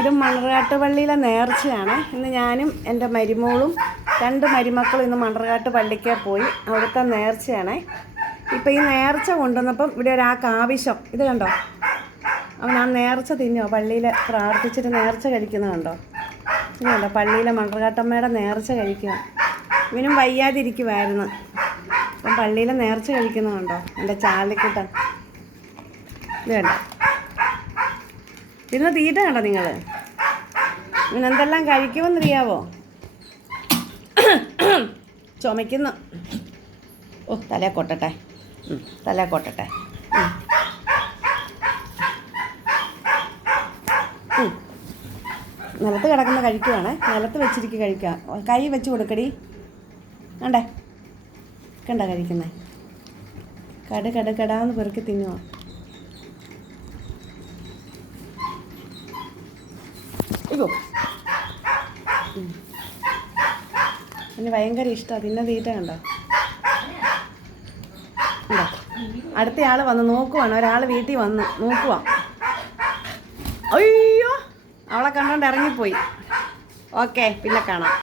ഇത് മണർകാട്ട് പള്ളിയിലെ നേർച്ചയാണ്. ഇന്ന് ഞാനും എൻ്റെ മരുമോളും 2 മരുമക്കളും ഇന്ന് മണർകാട്ട് പള്ളിക്ക് പോയി. അവിടുത്തെ നേർച്ചയാണേ. ഇപ്പം ഈ നേർച്ച കൊണ്ടുവന്നപ്പം ഇവിടെ ഒരാൾക്ക് ആവശ്യം. ഇത് കണ്ടോ, അവൻ ആ നേർച്ച തിന്നോ, പള്ളിയിൽ പ്രാർത്ഥിച്ചിട്ട് നേർച്ച കഴിക്കുന്നത് കണ്ടോ. ഇത് കണ്ടോ, പള്ളിയിലെ മണർകാട്ടമ്മയുടെ നേർച്ച കഴിക്കുക. ഇവനും വയ്യാതിരിക്കുമായിരുന്നു. അപ്പം പള്ളിയിലെ നേർച്ച കഴിക്കുന്നത് കണ്ടോ, എൻ്റെ ചാലിക്കുട്ടൻ. ഇത് കണ്ടോ, ഇന്ന് തീറ്റ കണ്ടോ നിങ്ങൾ. ഇവനെന്തെല്ലാം കഴിക്കുമെന്നറിയാവോ? ചുമയ്ക്കുന്നു. ഓ, തലേ കൊട്ടട്ടെ, തലേ കൊട്ടട്ടെ. നിലത്ത് കിടക്കുന്ന കഴിക്കുവാണ്, നിലത്ത് വെച്ചിരിക്കുക കഴിക്കുക. കൈ വെച്ച് കൊടുക്കടി. കണ്ടേ, കണ്ട കഴിക്കുന്നേ. കടാന്ന് പെറുക്കി തിന്നുവോ. അയ്യോ, പിന്നെ ഭയങ്കര ഇഷ്ടമാണ്. പിന്നെ തീറ്റ കണ്ടോ. ഉണ്ടോ, അടുത്തയാൾ വന്ന് നോക്കുവാണ്. ഒരാൾ വീട്ടിൽ വന്ന് നോക്കുവാ. അയ്യോ, അവളെ കണ്ടോണ്ട് ഇറങ്ങിപ്പോയി. ഓക്കെ, പിന്നെ കാണാം.